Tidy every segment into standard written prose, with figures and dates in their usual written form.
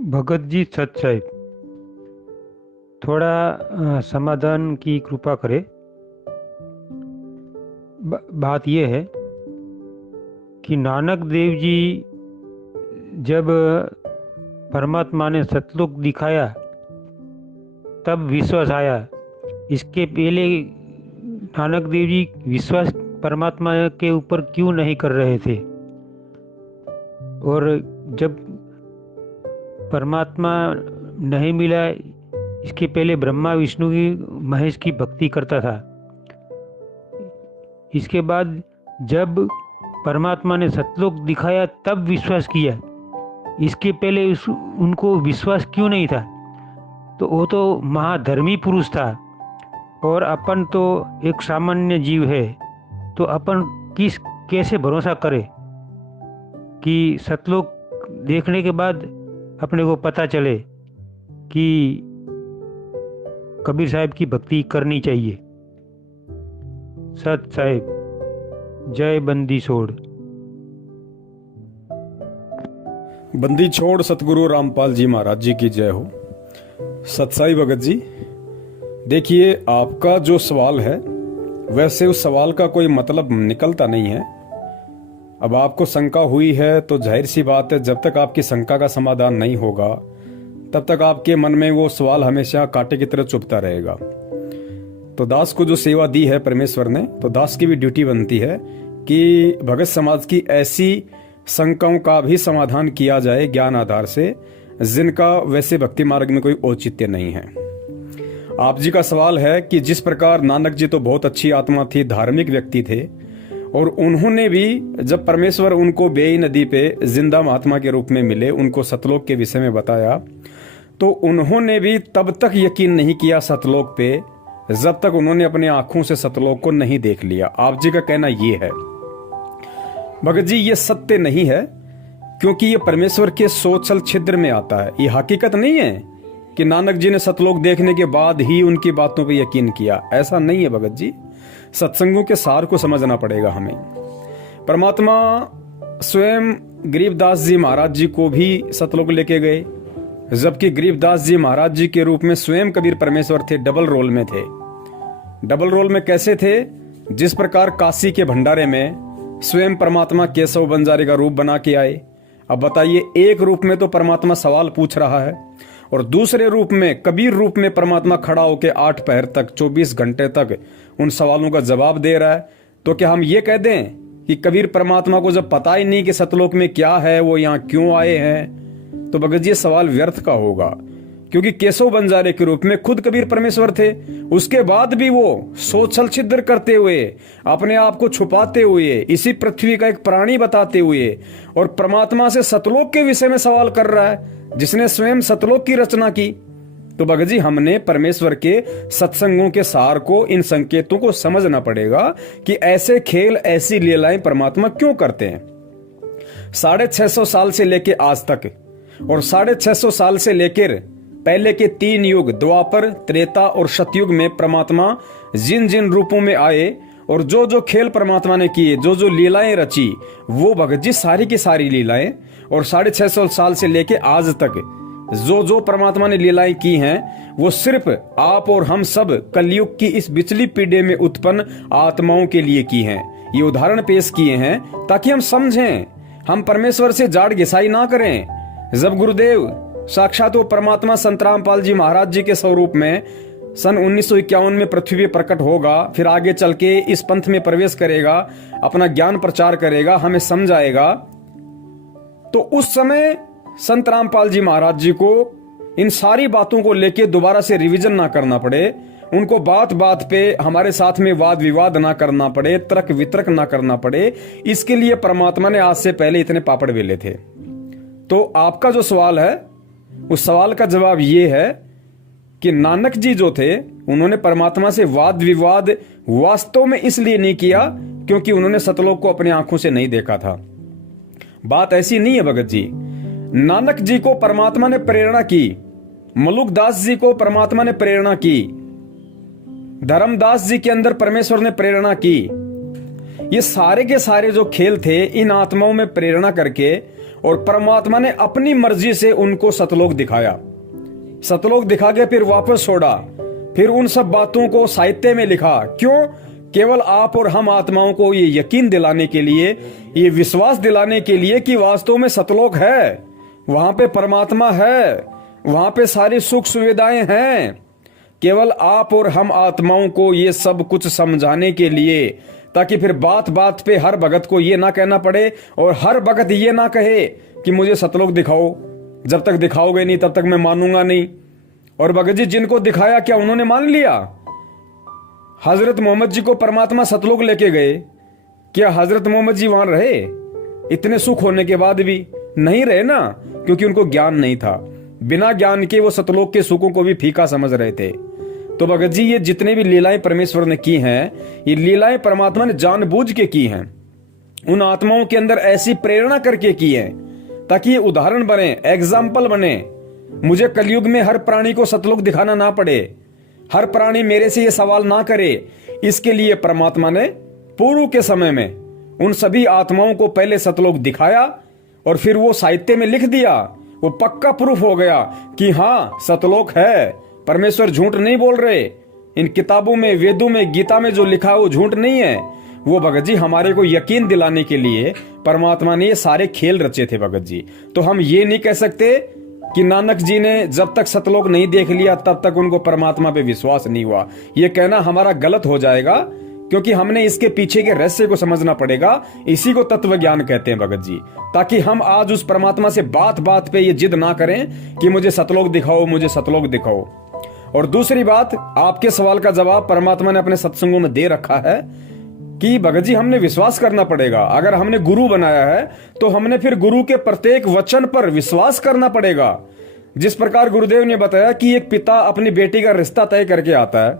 भगत जी सत साहिब, थोड़ा समाधान की कृपा करें। बात यह है कि नानक देव जी जब परमात्मा ने सतलोक दिखाया तब विश्वास आया। इसके पहले नानक देव जी विश्वास परमात्मा के ऊपर क्यों नहीं कर रहे थे? और जब परमात्मा नहीं मिला, इसके पहले ब्रह्मा विष्णु की महेश की भक्ति करता था। इसके बाद जब परमात्मा ने सतलोक दिखाया तब विश्वास किया। इसके पहले उनको विश्वास क्यों नहीं था? तो वो तो महाधर्मी पुरुष था और अपन तो एक सामान्य जीव है। तो अपन कैसे भरोसा करें कि सतलोक देखने के बाद अपने को पता चले कि कबीर साहब की भक्ति करनी चाहिए। सत साहिब, जय बंदी छोड़। बंदी छोड़ सतगुरु रामपाल जी महाराज जी की जय हो। सतसाई भगत जी, देखिए आपका जो सवाल है वैसे उस सवाल का कोई मतलब निकलता नहीं है। अब आपको शंका हुई है तो जाहिर सी बात है, जब तक आपकी शंका का समाधान नहीं होगा तब तक आपके मन में वो सवाल हमेशा कांटे की तरह चुभता रहेगा। तो दास को जो सेवा दी है परमेश्वर ने, तो दास की भी ड्यूटी बनती है कि भगत समाज की ऐसी शंकाओं का भी समाधान किया जाए ज्ञान आधार से, जिनका वैसे भक्ति मार्ग में कोई औचित्य नहीं है। आप जी का सवाल है कि जिस प्रकार नानक जी तो बहुत अच्छी आत्मा थी, धार्मिक व्यक्ति थे, और उन्होंने भी जब परमेश्वर उनको बेई नदी पे जिंदा महात्मा के रूप में मिले, उनको सतलोक के विषय में बताया, तो उन्होंने भी तब तक यकीन नहीं किया सतलोक पे जब तक उन्होंने अपनी आंखों से सतलोक को नहीं देख लिया। आप जी का कहना ये है। भगत जी, ये सत्य नहीं है, क्योंकि ये परमेश्वर के सोचल छिद्र में आता है। ये हकीकत नहीं है कि नानक जी ने सतलोक देखने के बाद ही उनकी बातों पे यकीन किया, ऐसा नहीं है भगत जी। सत्संगों के सार को समझना पड़ेगा हमें। परमात्मा स्वयं गरीबदास जी महाराज जी को भी सतलोक लेके गए, जबकि गरीबदास जी महाराज जी के रूप में स्वयं कबीर परमेश्वर थे, डबल रोल में थे। डबल रोल में कैसे थे? जिस प्रकार काशी के भंडारे में स्वयं परमात्मा केशव बंजारे का रूप बना के आए। अब बताइए, एक रूप में तो परमात्मा सवाल पूछ रहा है और दूसरे रूप में कबीर रूप में परमात्मा खड़ा होकर 8 पहर तक 24 घंटे तक उन सवालों का जवाब दे रहा है। तो क्या हम ये कह दें कि कबीर परमात्मा को जब पता ही नहीं कि सतलोक में क्या है, वो यहाँ क्यों आए हैं? तो भगत जी, सवाल व्यर्थ का होगा, क्योंकि केशव बंजारे के रूप में खुद कबीर परमेश्वर थे। उसके बाद भी वो सोचल छिद्र करते हुए, अपने आप को छुपाते हुए, इसी पृथ्वी का एक प्राणी बताते हुए और परमात्मा से सतलोक के विषय में सवाल कर रहा है, जिसने स्वयं सतलोक की रचना की। तो भगत जी, हमने परमेश्वर के सत्संगों के सार को, इन संकेतों को समझना पड़ेगा कि ऐसे खेल, ऐसी लीलाएं परमात्मा क्यों करते हैं। 650 साल से लेकर आज तक और 650 साल से लेकर पहले के 3 युग, द्वापर, त्रेता और सतयुग में परमात्मा जिन जिन रूपों में आए और जो जो खेल परमात्मा ने किए, जो जो लीलाएं रची, वो भगत जी सारी की सारी लीलाएं, और 650 साल से लेके आज तक जो जो परमात्मा ने लीलाएं की हैं, वो सिर्फ आप और हम सब कलयुग की इस बिचली पीढ़ी में उत्पन्न आत्माओं के लिए की हैं। ये उदाहरण पेश किए हैं ताकि हम समझें, हम परमेश्वर से जाड़ घिसाई ना करें। जब गुरुदेव साक्षात वो परमात्मा संत रामपाल जी महाराज जी के स्वरूप में सन 1951 में पृथ्वी पे प्रकट होगा, फिर आगे चल के इस पंथ में प्रवेश करेगा, अपना ज्ञान प्रचार करेगा, हमें समझाएगा, तो उस समय संत रामपाल जी महाराज जी को इन सारी बातों को लेके दोबारा से रिवीजन ना करना पड़े, उनको बात बात पे हमारे साथ में वाद विवाद ना करना पड़े, तर्क वितर्क ना करना पड़े, इसके लिए परमात्मा ने आज से पहले इतने पापड़ बेले थे। तो आपका जो सवाल है, उस सवाल का जवाब ये है कि नानक जी जो थे, उन्होंने परमात्मा से वाद विवाद वास्तव में इसलिए नहीं किया क्योंकि उन्होंने सतलोक को अपनी आंखों से नहीं देखा था। बात ऐसी नहीं है भगत जी। नानक जी को परमात्मा ने प्रेरणा की, मलुकदास जी को परमात्मा ने प्रेरणा की, धर्मदास जी के अंदर परमेश्वर ने प्रेरणा की। ये सारे के सारे जो खेल थे, इन आत्माओं में प्रेरणा करके और परमात्मा ने अपनी मर्जी से उनको सतलोक दिखाया। सतलोक दिखा के फिर वापस छोड़ा, फिर उन सब बातों को साहित्य में लिखा। क्यों? केवल आप और हम आत्माओं को ये यकीन दिलाने के लिए, ये विश्वास दिलाने के लिए कि वास्तव में सतलोक है, वहां पे परमात्मा है, वहां पे सारी सुख सुविधाएं हैं। केवल आप और हम आत्माओं को ये सब कुछ समझाने के लिए, ताकि फिर बात बात पे हर भगत को ये ना कहना पड़े और हर भगत ये ना कहे कि मुझे सतलोक दिखाओ, जब तक दिखाओगे नहीं तब तक मैं मानूंगा नहीं। और भगत जी जिनको दिखाया, क्या उन्होंने मान लिया? हजरत मोहम्मद जी को परमात्मा सतलोक लेके गए, क्या हजरत मोहम्मद जी वहां रहे? इतने सुख होने के बाद भी नहीं रहे ना, क्योंकि उनको ज्ञान नहीं था। बिना ज्ञान के वो सतलोक के सुखों को भी फीका समझ रहे थे। तो भगत जी ये जितने भी लीलाएं परमेश्वर ने की हैं, ये लीलाएं परमात्मा ने जानबूझ के की हैं, उन आत्माओं के अंदर ऐसी प्रेरणा करके की है ताकि ये उदाहरण बने, एग्जाम्पल बने। मुझे कलयुग में हर प्राणी को सतलोक दिखाना ना पड़े, हर प्राणी मेरे से ये सवाल ना करे। इसके लिए परमात्मा ने पूर्व के समय में उन सभी आत्माओं को पहले सतलोक दिखाया और फिर वो साहित्य में लिख दिया। वो पक्का प्रूफ हो गया कि हाँ सतलोक है, परमेश्वर झूठ नहीं बोल रहे। इन किताबों में, वेदों में, गीता में जो लिखा है वो झूठ नहीं है। वो भगत जी हमारे को यकीन दिलाने के लिए परमात्मा ने ये सारे खेल रचे थे भगत जी। तो हम ये नहीं कह सकते कि नानक जी ने जब तक सतलोक नहीं देख लिया तब तक उनको परमात्मा पे विश्वास नहीं हुआ। ये कहना हमारा गलत हो जाएगा, क्योंकि हमने इसके पीछे के रहस्य को समझना पड़ेगा। इसी को तत्व ज्ञान कहते हैं भगत जी, ताकि हम आज उस परमात्मा से बात बात पे ये जिद ना करें कि मुझे सतलोक दिखाओ, मुझे सतलोक दिखाओ। और दूसरी बात, आपके सवाल का जवाब परमात्मा ने अपने सत्संगों में दे रखा है कि भगत जी हमने विश्वास करना पड़ेगा। अगर हमने गुरु बनाया है तो हमने फिर गुरु के प्रत्येक वचन पर विश्वास करना पड़ेगा। जिस प्रकार गुरुदेव ने बताया कि एक पिता अपनी बेटी का रिश्ता तय करके आता है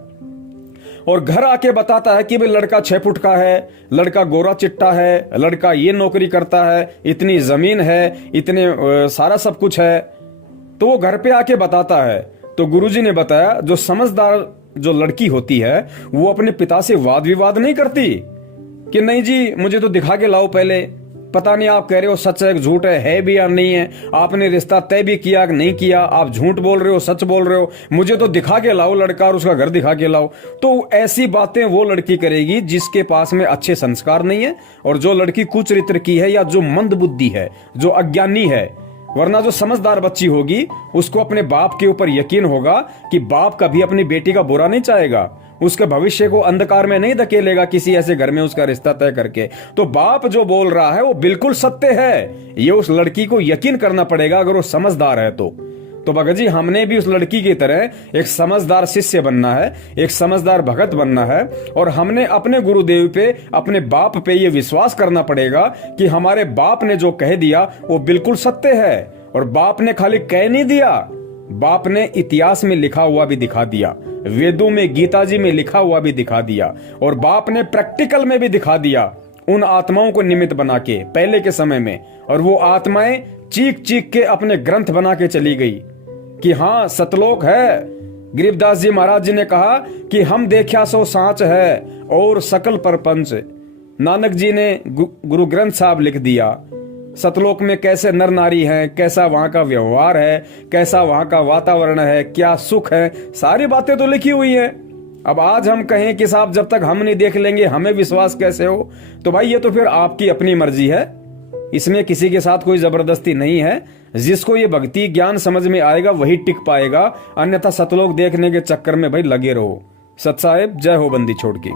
और घर आके बताता है कि भाई लड़का 6 फुट का है, लड़का गोरा चिट्टा है, लड़का ये नौकरी करता है, इतनी जमीन है, इतने सारा सब कुछ है, तो वो घर पे आके बताता है। तो गुरुजी ने बताया जो समझदार जो लड़की होती है वो अपने पिता से वाद विवाद नहीं करती कि नहीं जी मुझे तो दिखा के लाओ, पहले पता नहीं आप कह रहे हो सच है झूठ है भी या नहीं है, आपने रिश्ता तय भी किया कि नहीं किया, आप झूठ बोल रहे हो सच बोल रहे हो, मुझे तो दिखा के लाओ लड़का और उसका घर दिखा के लाओ। तो ऐसी बातें वो लड़की करेगी जिसके पास में अच्छे संस्कार नहीं है और जो लड़की कुचरित्र की है या जो मंद बुद्धि है, जो अज्ञानी है। वरना जो समझदार बच्ची होगी उसको अपने बाप के ऊपर यकीन होगा कि बाप कभी अपनी बेटी का बुरा नहीं चाहेगा, उसके भविष्य को अंधकार में नहीं धकेलेगा किसी ऐसे घर में उसका रिश्ता तय करके। तो बाप जो बोल रहा है वो बिल्कुल सत्य है, ये उस लड़की को यकीन करना पड़ेगा अगर वो समझदार है तो भगत जी हमने भी उस लड़की की तरह एक समझदार शिष्य बनना है, एक समझदार भगत बनना है। और हमने अपने गुरुदेव पे, अपने बाप पे ये विश्वास करना पड़ेगा कि हमारे बाप ने जो कह दिया वो बिल्कुल सत्य है। और बाप ने खाली कह नहीं दिया, बाप ने इतिहास में लिखा हुआ भी दिखा दिया, वेदों में, गीता जी में लिखा हुआ भी दिखा दिया, और बाप ने प्रैक्टिकल में भी दिखा दिया उन आत्माओं को निमित्त बना के पहले के समय में। और वो आत्माएं चीख चीख के अपने ग्रंथ बना के चली गई कि हाँ सतलोक है। गरीबदास जी महाराज जी ने कहा कि हम देखा सो सांच है और सकल परपंच। नानक जी ने गुरु ग्रंथ साहब लिख दिया सतलोक में कैसे नर नारी हैं, कैसा वहां का व्यवहार है, कैसा वहां का वातावरण है, क्या सुख है, सारी बातें तो लिखी हुई है। अब आज हम कहें कि साहब जब तक हम नहीं देख लेंगे हमें विश्वास कैसे हो? तो भाई ये तो फिर आपकी अपनी मर्जी है, इसमें किसी के साथ कोई जबरदस्ती नहीं है। जिसको ये भक्ति ज्ञान समझ में आएगा वही टिक पाएगा, अन्यथा सतलोक देखने के चक्कर में भाई लगे रहो। सत साहेब जय हो बंदी छोड़ की।